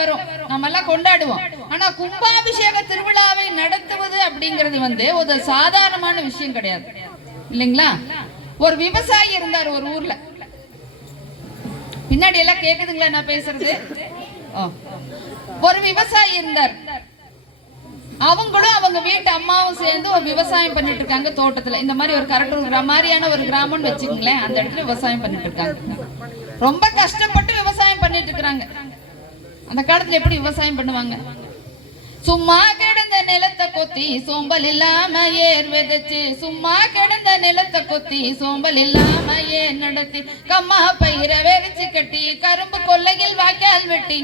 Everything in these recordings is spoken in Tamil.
வரும், நம்ம எல்லாம் கொண்டாடுவோம். ஆனா கும்பாபிஷேக திருவிழாவை நடத்துவது அப்படிங்கிறது ஒரு சாதாரணமான விஷயம் கிடையாது இல்லைங்களா? ஒரு விவசாயி இருந்தார் ஒரு ஊர்ல. பின்னாடி எல்லாம் கேக்குதுங்களா நான் பேசுறது? ஒரு விவசாயி இருந்தார். அவங்களும் அவங்க வீட்டு அம்மாவும் சேர்ந்து ஒரு விவசாயம் பண்ணிட்டு இருக்காங்க தோட்டத்துல. இந்த மாதிரி ஒரு கரெக்ட் மாதிரியான ஒரு கிராமம்னு வச்சுக்கங்களேன், அந்த இடத்துல விவசாயம் பண்ணிட்டு இருக்காங்க. ரொம்ப கஷ்டப்பட்டு விவசாயம் பண்ணிட்டு இருக்காங்க. அந்த காலத்துல எப்படி விவசாயம் பண்ணுவாங்க? சும்மா கிடந்த நிலத்தை கொத்தி சோம்பல் இல்லாம ஏர் விதைச்சு, சும்மா கிடந்த நிலத்தை கொத்தி சோம்பல் இல்லாம ஏர் நடத்தி, கம்மா பயிரை வெறிச்சு கட்டி, கரும்பு கொல்லையில் வாய்க்கால் வெட்டி,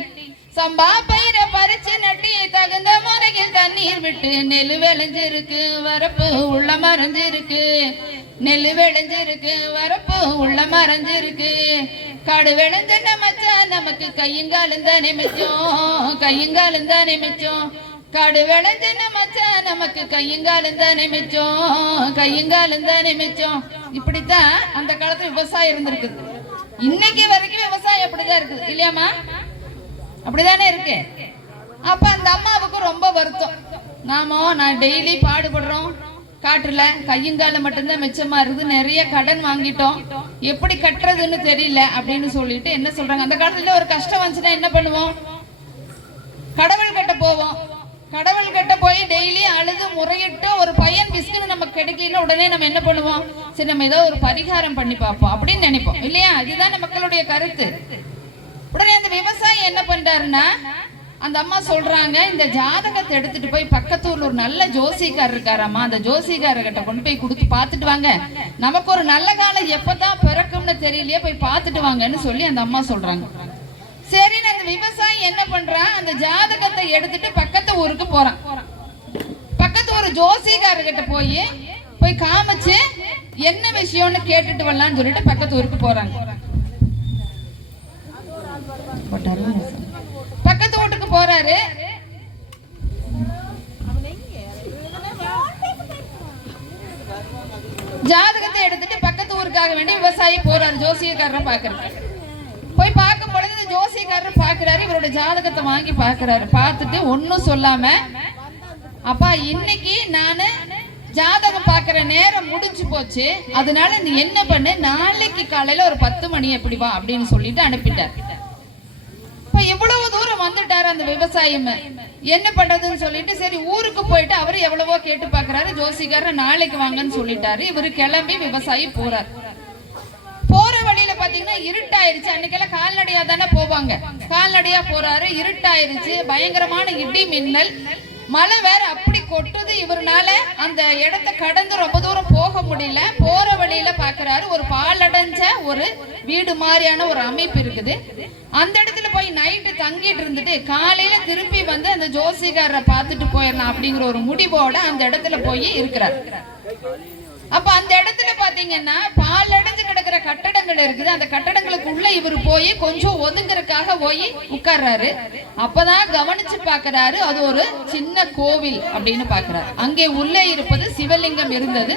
சம்பா பயிரை பறிச்சு நட்டி, தகுந்த முறையில் தண்ணீர் விட்டு, நெல் விளைஞ்சிருக்கு வரப்பு உள்ள மறைஞ்சிருக்கு, நெல் விளைஞ்சிருக்கு வரப்பு உள்ள மறைஞ்சிருக்கு, காடு விளைஞ்ச மச்சா நமக்கு கையுங்காலும் தானே மிச்சம், கையுங்காலும் தானே மிச்சம், காடு விளைஞ்ச மச்சா நமக்கு கையுங்காலும் தானே மிச்சம், கையுங்காலும் தானே மிச்சம். இப்படித்தான் அந்த காலத்துல விவசாயம் இருந்திருக்குது. இன்னைக்கு வரைக்கும் விவசாயம் அப்படிதான் இருக்குது இல்லையாமா? அப்படிதானே இருக்கு. அப்ப அந்த அம்மாவுக்கு ரொம்ப வருத்தம். நான் டெய்லி பாடுபடுறோம், காட்டுல கையுங்கால மட்டும்தான் மிச்சமா இருக்குது, நிறைய கடன் வாங்கிட்டோம், எப்படி கட்டுறதுன்னு தெரியல அப்படின்னு சொல்லிட்டு என்ன சொல்றாங்க, அந்த காலத்துல ஒரு கஷ்டம் வந்துச்சுன்னா என்ன பண்ணுவோம்? கடவுள் கிட்ட போவோம். கடவுள் கிட்ட போய் டெய்லி அழுது முறையிட்டு ஒரு பையன் பிஸ்கட் நமக்கு கிடைக்கலன்னா உடனே நம்ம என்ன பண்ணுவோம்? சரி நம்ம ஏதோ ஒரு பரிகாரம் பண்ணி பார்ப்போம் அப்படின்னு நினைப்போம் இல்லையா? இதுதான் மக்களுடைய கருத்து. உடனே அந்த விவசாயி என்ன பண்றாருன்னா, அந்த அம்மா சொல்றாங்க, இந்த ஜாதகத்தை எடுத்துட்டு போய் பக்கத்தூர்ல ஒரு நல்ல ஜோசிக்காரர் இருக்காராமா, அந்த ஜோசிக்காரர்கிட்ட கொண்டு போய் கொடுத்து பார்த்துட்டு வாங்க, நமக்கு ஒரு நல்ல காலம் எப்பதான் பிறக்கும்னு தெரியலையே, போய் பார்த்துட்டு வாங்கன்னு சொல்லி அந்த அம்மா சொல்றாங்க. சரின்னு அந்த விவசாயி என்ன பண்றான், அந்த ஜாதகத்தை எடுத்துட்டு பக்கத்து ஊருக்கு போறான். பக்கத்து ஒரு ஜோசிக்காரர்கிட்ட போய் காமிச்சு என்ன விஷயம்னு கேட்டுட்டு வரலான்னு சொல்லிட்டு பக்கத்து ஊருக்கு போறாங்க. பக்கத்து வீட்டுக்கு போறாரு. ஜாதகத்தை எடுத்துட்டு பக்கத்து ஊருக்காக வேண்டி விவசாயி போறாரு ஜோசியக்காரரை பாக்குறாரு. போய் பார்க்கும் பொழுது ஜோசியக்காரர் பாக்குறாரு, இவரோட ஜாதகத்தை வாங்கி பாக்குறாரு. பார்த்துட்டு ஒன்னும் சொல்லாம, அப்பா இன்னைக்கு நானு ஜாதகம் பாக்குற நேரம் முடிஞ்சு போச்சு, அதனால நீ என்ன பண்ணு, நாளைக்கு காலையில ஒரு 10 மணி எப்படி வா அப்படின்னு சொல்லிட்டு அனுப்பிட்டார். இவ்வளவு தூரம் வந்துட்டாரு அந்த விவசாயம், என்ன பண்றதுன்னு சொல்லிட்டு சரி ஊருக்கு போயிட்டு அவரு எவ்வளவோ கேட்டு பாக்குறாரு. ஜோசிக்காரர் நாளைக்கு வாங்கன்னு சொல்லிட்டாரு. இவரு கிளம்பி விவசாயி போறாரு. போற வழியில பாத்தீங்கன்னா இருட்டாயிருச்சு. அன்னைக்கெல்லாம் கால்நடையா தானே போவாங்க, கால்நடையா போறாரு. இருட்டாயிருச்சு, பயங்கரமான இடி மின்னல், மழை வேற அப்படி கொட்டுது. இவருனால அந்த இடத்தை கடந்து ரொம்ப தூரம் போக முடியல. போற வழியில பாக்குறாரு, ஒரு பாலடைஞ்ச ஒரு வீடு மாதிரியான ஒரு அமைப்பு இருக்குது. அந்த இடத்துல போய் நைட்டு தங்கிட்டு இருந்துட்டு காலையில திருப்பி வந்து அந்த ஜோசிகாரரை பார்த்துட்டு போயிடலாம் அப்படிங்கிற ஒரு முடிவோட அந்த இடத்துல போய் இருக்கிறார். அப்ப அந்த இடத்துல பாத்தீங்கன்னா பாலடைஞ்சு கிடக்கிற கட்டடங்கள் இருக்குது. அந்த கட்டடங்களுக்கு உள்ள இவர் போய் கொஞ்சம் ஒதுங்கறதுக்காக போய் உட்கார்றாரு. அப்பதான் கவனிச்சு பாக்குறாரு, அது ஒரு சின்ன கோவில் அப்படின்னு பாக்குறாரு. அங்கே உள்ளே இருப்பது சிவலிங்கம் இருந்தது,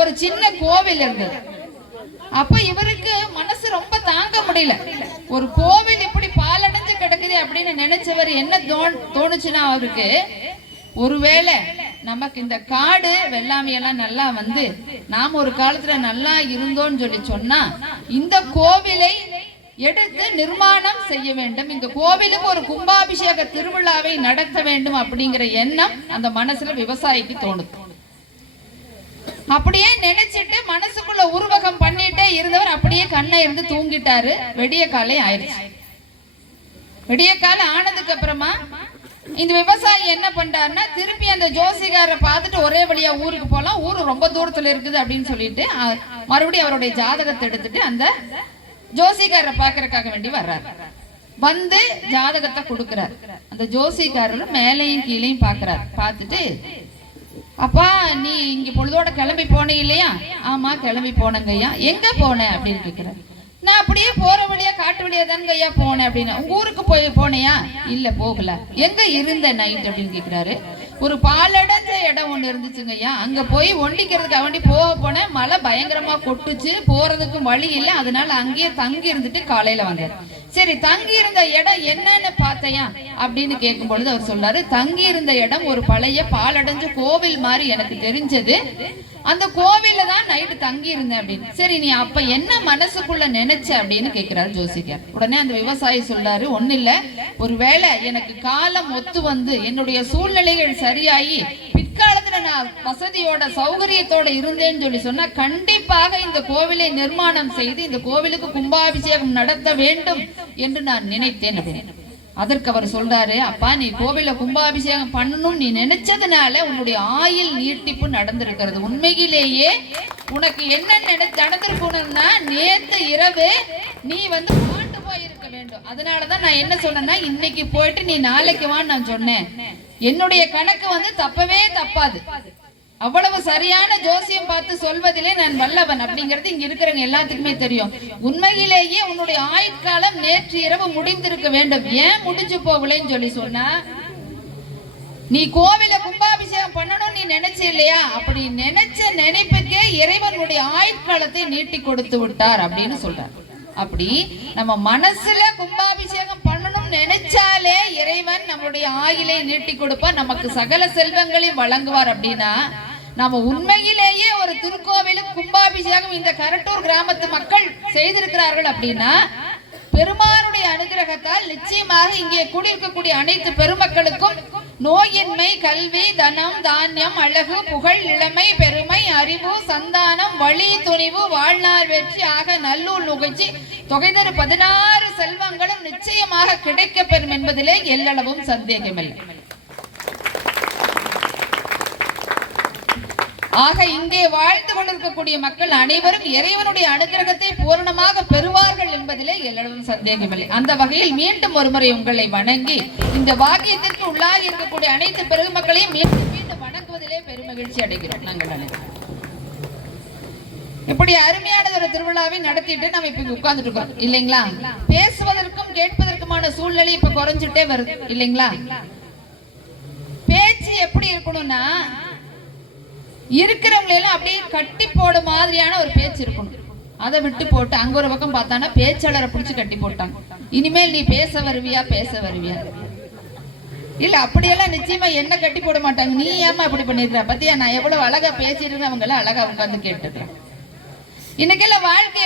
ஒரு சின்ன கோவில் இருந்தது. அப்ப இவருக்கு மனசு ரொம்ப தாங்க முடியல. ஒரு கோவில் இப்படி பாலடைஞ்சு கிடக்குது அப்படின்னு நினைச்சவர் என்ன தோணுச்சுன்னா அவருக்கு, ஒருவேளை நமக்கு இந்த காடு வெள்ளாமையெல்லாம் நல்லா வந்து நாம் ஒரு காலத்துல நல்லா இருந்தோம்னு சொல்லி சொன்னா இந்த கோவிலை எடுத்து நிர்மாணம் செய்ய வேண்டும், இந்த கோவிலுக்கு ஒரு கும்பாபிஷேக திருவிழாவை நடத்த வேண்டும் அப்படிங்கிற எண்ணம் அந்த மனசுல விவசாயிக்கு தோணுது. அப்படியே நினைச்சிட்டு மனசுக்குள்ள உருவகம் பண்ணிட்டே இருந்தவர் அப்படியே கண்ணை இருந்து தூங்கிட்டாரு. விடிய காலை ஆயிடுச்சு. விடிய காலம் ஆனதுக்கு அப்புறமா இந்த விவசாயி என்ன பண்றாருன்னா, திருப்பி அந்த ஜோசிகாரை பார்த்துட்டு ஒரே வழியா ஊருக்கு போலாம், ஊரு ரொம்ப தூரத்துல இருக்குது அப்படின்னு சொல்லிட்டு மறுபடியும் அவருடைய ஜாதகத்தை எடுத்துட்டு அந்த ஜோசிகாரரை பாக்குறதுக்காக வேண்டி வர்றாரு. வந்து ஜாதகத்தை கொடுக்கிறார். அந்த ஜோசிகாரரும் மேலையும் கீழையும் பாக்குறாரு. பார்த்துட்டு, அப்பா நீ இங்க பொழுதோட கிளம்பி போனே இல்லையா? ஆமா கிளம்பி போனங்க ஐயா. எங்க போன அப்படின்னு கேட்கிறாரு. நான் அப்படியே போற வழியா காட்டு வழியா தானுங்க ஐயா போனேன் அப்படின்னு. உங்க ஊருக்கு போனையா? இல்ல போகல. எங்க இருந்த நைட் அப்படின்னு கேக்குறாரு. ஒரு பாலடைஞ்ச இடம் ஒண்ணு இருந்துச்சுங்க ஐயா, அங்க போய் ஒண்டிக்கிறதுக்கு வேண்டி போனேன். மழை பயங்கரமா கொட்டுச்சு, போறதுக்கும் வழி இல்லை, அதனால அங்கேயே தங்கி இருந்துட்டு காலையில வந்தாரு. சரி தங்கி இருந்த இடம் என்னன்னு பார்த்தையா அப்படின்னு கேட்கும் பொழுது அவர் சொல்றாரு, தங்கி இருந்த இடம் ஒரு பழைய பாலடைஞ்ச கோவில் மாதிரி எனக்கு தெரிஞ்சது, அந்த கோவில்ல தான் நைட்டு தங்கி இருந்தேன் அப்படின்னு. சரி, நீ அப்ப என்ன மனசுக்குள்ள நினைச்ச அப்படின்னு கேட்கிறாரு ஜோசிகர். உடனே அந்த விவசாயி சொல்றாரு, ஒண்ணு இல்ல, ஒருவேளை எனக்கு காலம் ஒத்து வந்து என்னுடைய சூழ்நிலைகள் சரியாகி பிற்காலத்துல நான் வசதியோட சௌகரியத்தோட இருந்தேன்னு சொல்லி சொன்னா கண்டிப்பாக இந்த கோவிலை நிர்மாணம் செய்து இந்த கோவிலுக்கு கும்பாபிஷேகம் நடத்த வேண்டும் என்று நான் நினைத்தேன் அப்படின்னு. அதற்கு அவர் சொல்றாரு, அப்பா நீ கோவில கும்பாபிஷேகம் பண்ணணும் நீ நினைச்சதுனால உன்னுடைய ஆயுள் நீட்டிப்பு நடந்திருக்கிறது. உண்மையிலேயே உனக்கு என்ன நடந்திருக்கணும்னா, நேத்து இரவு நீ வந்து பாட்டு போயிருக்க வேண்டும். அதனாலதான் நான் என்ன சொன்னேன்னா, இன்னைக்கு போயிட்டு நீ நாளைக்கு வான்னு நான் சொன்னேன். என்னுடைய கணக்கு வந்து தப்பவே தப்பாது. அவ்வளவு சரியான ஜோசியம் பார்த்து சொல்வதிலே நான் வல்லவன் அப்படிங்கிறது இங்க இருக்கிறவங்க எல்லாத்துக்குமே தெரியும். உண்மையிலேயே உன்னுடைய ஆயுட்காலம் நேற்று இரவு முடிந்திருக்க வேண்டும். ஏன் முடிஞ்சு போகலன்னு சொல்லி சொன்னா, நீ கோவில கும்பாபிஷேகம் பண்ணணும் நீ நினைச்ச இல்லையா, அப்படி நினைச்ச நினைப்புக்கே இறைவனுடைய ஆயுட்காலத்தை நீட்டி கொடுத்து விட்டார் அப்படின்னு சொல்றார். அப்படி நம்ம மனசுல கும்பாபிஷேகம் பண்ணணும் நினைச்சாலே இறைவன் நம்மளுடைய ஆயுளை நீட்டி கொடுப்பார், நமக்கு சகல செல்வங்களையும் வழங்குவார். அப்படின்னா நம்ம உண்மையிலேயே ஒரு திருக்கோவிலும் கும்பாபிஷேகம் இந்த கரட்டூர் கிராமத்து மக்கள் செய்திருக்கிறார்கள் அப்படின்னா பெருமானுடைய அனுகிரகத்தால் நிச்சயமாக இங்கே கூடியிருக்கக்கூடிய அனைத்து பெருமக்களுக்கும் நோயின்மை, கல்வி, தனம், தானியம், அழகு, புகழ், இளமை, பெருமை, அறிவு, சந்தானம், வழி, துணிவு, வாழ்நாள் வெற்றி ஆக நல்லூர் நுகழ்ச்சி தொகைதரு 16 செல்வங்களும் நிச்சயமாக கிடைக்கப் பெறும் என்பதிலே எல்லளவும் சந்தேகமில்லை. ஆக இங்கே வாழ்ந்து கொண்டிருக்கக்கூடிய மக்கள் அனைவரும் இறைவனுடைய அனுகிரகத்தை பூரணமாக பெறுவார்கள் என்பதிலே எல்லளவும் சந்தேகமில்லை. அந்த வகையில் மீண்டும் ஒருமுறை உங்களை வணங்கி இந்த வாக்கியத்திற்கு உள்ளாகி இருக்கக்கூடிய அனைத்து பெருமக்களையும் மீண்டும் மீண்டும் வணங்குவதிலே பெருமகிழ்ச்சி அடைகிறோம். நாங்கள் அனைவரும் இப்படி அருமையான ஒரு திருவிழாவை நடத்திட்டு நம்ம இப்ப உட்கார்ந்துட்டு இருக்கோம் இல்லைங்களா. பேசுவதற்கும் கேட்பதற்குமான சூழ்நிலை இப்ப குறைஞ்சிட்டே வருது இல்லைங்களா. பேச்சு எப்படி இருக்கணும்னா, இருக்கிறவங்க எல்லாம் அப்படியே கட்டி போட மாதிரியான ஒரு பேச்சு இருக்கணும். அதை விட்டு போட்டு அங்க ஒரு பக்கம் பார்த்தானா பேச்சாளரை பிடிச்சு கட்டி போட்டாங்க. இனிமேல் நீ பேச வருவியா இல்ல, அப்படியெல்லாம் நிச்சயமா என்ன கட்டி போட மாட்டாங்க. நீ ஏமா இப்படி பண்ணிருக்க பத்தியா, நான் எவ்வளவு அழகா பேசிட்டு அவங்க எல்லாம் அழகா உட்கார்ந்து கேட்டுக்கிறேன். இன்னைக்கெல்லாம் வாழ்க்கை